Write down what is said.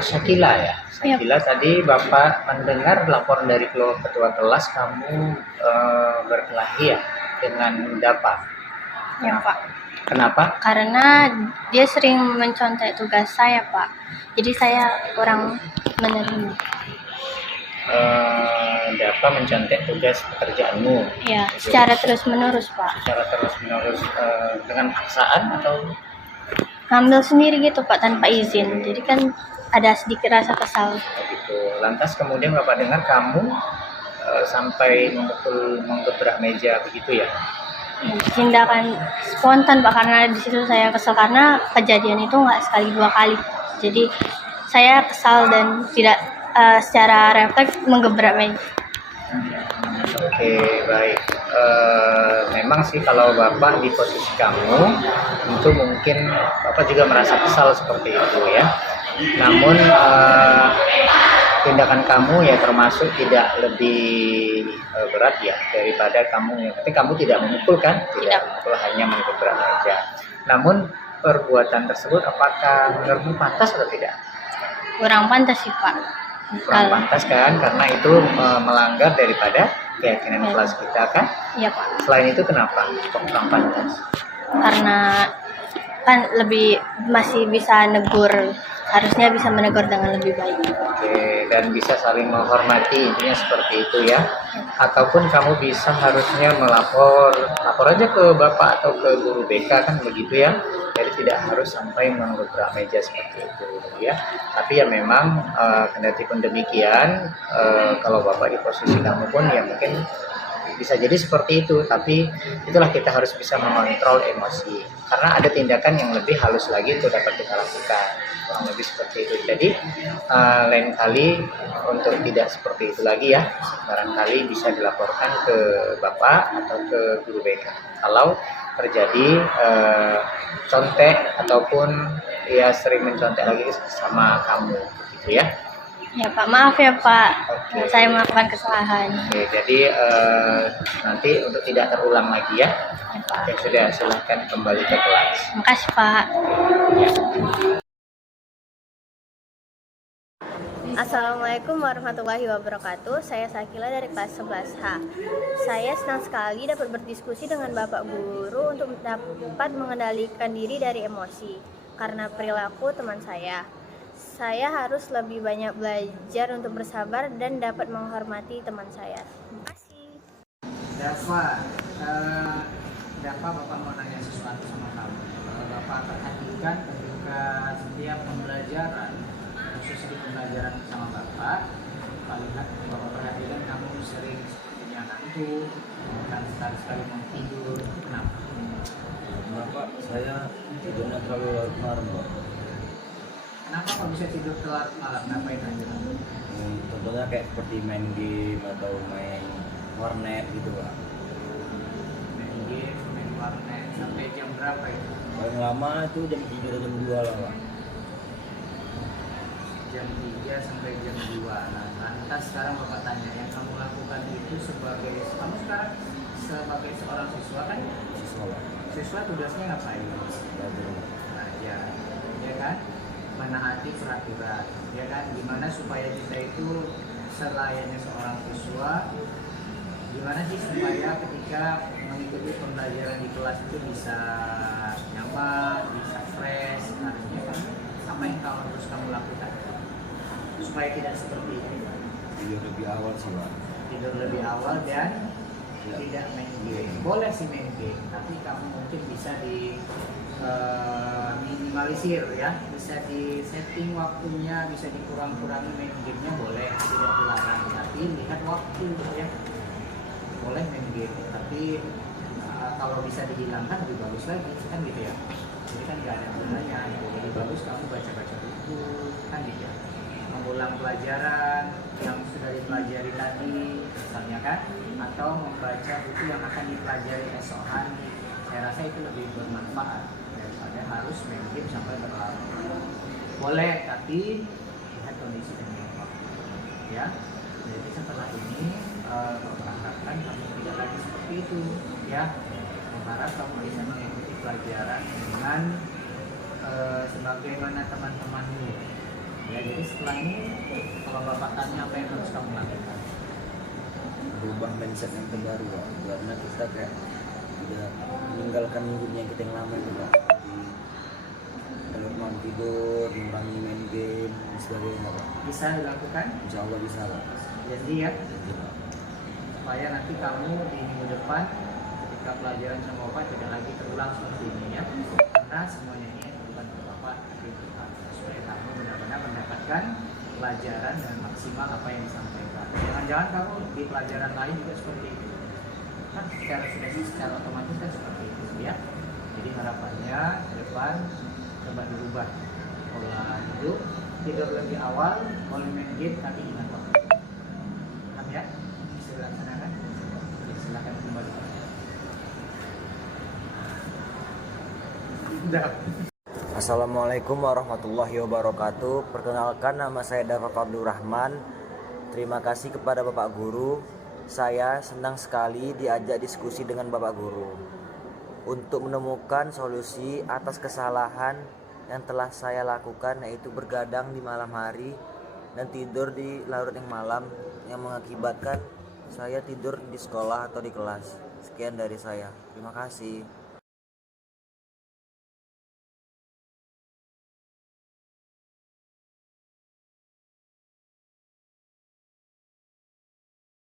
Syakila ya? Iya, Syakila, tadi Bapak mendengar laporan dari ketua kelas kamu berkelahi ya dengan Dapa. ya Kenapa? Pak. Kenapa? Karena dia sering mencontek tugas saya Pak. Jadi saya kurang menerima. Dapa mencontek tugas pekerjaanmu. Ya, Itu secara terus menerus Pak. secara terus-menerus dengan paksaan atau Ngambil sendiri gitu Pak tanpa izin. Jadi kan ada sedikit rasa kesal. begitu. Lantas kemudian Bapak dengar kamu sampai menggebrak meja begitu ya? Tindakan spontan Pak, karena di situ saya kesal karena kejadian itu nggak sekali dua kali. Jadi saya kesal dan tidak secara refleks menggebrak meja. Oke, baik. Memang sih kalau Bapak di posisi kamu, tentu mungkin Bapak juga merasa kesal seperti itu ya. Namun tindakan kamu ya termasuk tidak lebih berat ya daripada kamu yang tapi kamu tidak memukul kan? Tidak memukul, hanya menggebrak meja. Namun perbuatan tersebut apakah menurutmu pantas atau tidak? Kurang pantas sih Pak. Kurang pantas kan, karena itu melanggar daripada keyakinan kelas kita kan. Iya Pak. Selain itu kenapa kok kurang pantas? Karena kan masih bisa negur, harusnya bisa menegur dengan lebih baik. Oke, dan bisa saling menghormati, intinya seperti itu ya. Ataupun kamu bisa harusnya lapor aja ke bapak atau ke guru BK kan begitu ya. Jadi tidak harus sampai menggebrak meja seperti itu ya. Tapi ya memang kendati pun demikian, kalau bapak di posisi kamu pun ya mungkin bisa jadi seperti itu, tapi itulah kita harus bisa mengontrol emosi karena ada tindakan yang lebih halus lagi itu dapat kita lakukan, kurang lebih seperti itu. Jadi lain kali untuk tidak seperti itu lagi ya, barangkali bisa dilaporkan ke bapak atau ke guru BK kalau terjadi contek ataupun ya sering mencontek lagi sama kamu gitu ya. Ya Pak, maaf ya Pak. Oke. Saya melakukan kesalahan. Oke, jadi nanti untuk tidak terulang lagi ya. Ya Pak. Ya sudah, silahkan kembali ke kelas. Makasih Pak. Assalamualaikum warahmatullahi wabarakatuh. Saya Sakila dari kelas 11H. Saya senang sekali dapat berdiskusi dengan Bapak Guru untuk dapat mengendalikan diri dari emosi karena perilaku teman saya. Saya harus lebih banyak belajar untuk bersabar dan dapat menghormati teman saya. Terima kasih. Dapat Bapak mau nanya sesuatu sama kamu. Bapak perhatikan ketika setiap pembelajaran, khusus di pembelajaran sama Bapak lihat Bapak perhatikan kamu sering sepertinya ngantuk, dan sekali-sekali mau tidur. Kenapa? Bapak, saya tidurnya terlalu larut malam, Pak. Kenapa kok bisa tidur telat malam? Ngapain aja? Contohnya kayak seperti main game atau main warnet gitu, Pak. Main game, main warnet, sampai jam berapa itu? Paling lama itu jam 3 atau jam 2 lah, Pak. Jam 3 sampai jam 2. Nah, lantas sekarang Bapak tanya, yang kamu lakukan itu kamu sekarang sebagai seorang siswa kan? Siswa, Pak. Siswa tugasnya ngapain? Belajar. Belajar, ya kan? Menaati peraturan, ya kan? Gimana supaya kita itu selayaknya seorang siswa, gimana sih supaya ketika mengikuti pembelajaran di kelas itu bisa nyaman, bisa fresh, artinya kan apa yang harus kamu lakukan supaya tidak seperti ini? Tidur lebih awal sih, Pak. Tidur lebih awal dan Ya. tidak main game. Boleh sih main game, tapi kamu mungkin bisa di minimalisir ya, bisa di setting waktunya, bisa dikurang-kurangi main gamenya, boleh, tidak dilarang, tapi lihat waktu ya. Boleh main game, tapi kalau bisa dihilangkan lebih bagus lagi kan gitu ya. Jadi kan nggak ada gunanya, lebih bagus kamu baca-baca buku kan gitu ya, mengulang pelajaran yang sudah dipelajari tadi misalnya kan, atau membaca buku yang akan dipelajari esok hari. Saya rasa itu lebih bermanfaat daripada harus main game sampai berlarut. Boleh, tapi lihat kondisi dan waktu ya. Jadi setelah ini berharapkan kamu tidak lagi seperti itu ya. Berharap kamu bisa mengikuti pelajaran dengan sebagaimana teman-temanmu Ya, jadi setelah ini kalau bapak tanya apa yang harus kamu lakukan? Berubah mindset yang terbaru Pak. Karena kita kayak udah meninggalkan dunia kita yang lama itu Pak. Di kalau mau tidur, mengurangi main game dan sebagainya Pak. Bisa dilakukan? Insya Allah bisa Pak. Jadi ya, Gitu, Pak. supaya nanti kamu di minggu depan ketika pelajaran sama bapak tidak lagi terulang seperti ini ya, karena semuanya ini bukan untuk bapak tapi untuk kamu, supaya kamu benar-benar mendapatkan pelajaran dengan maksimal apa yang disampaikan. Jangan-jangan kamu di pelajaran lain juga seperti itu kan, secara otomatis kan seperti itu ya. Jadi harapannya ke depan coba dirubah pola hidup, tidur lebih awal, boleh main game tapi ingat waktu. Paham ya? Bisa dilaksanakan? Oke, silakan kembali. Udah. Assalamualaikum warahmatullahi wabarakatuh. Perkenalkan, nama saya Dafa Fardul Rahman. Terima kasih kepada Bapak Guru. Saya senang sekali diajak diskusi dengan Bapak Guru untuk menemukan solusi atas kesalahan yang telah saya lakukan, yaitu bergadang di malam hari dan tidur di larut yang malam yang mengakibatkan saya tidur di sekolah atau di kelas. Sekian dari saya. Terima kasih.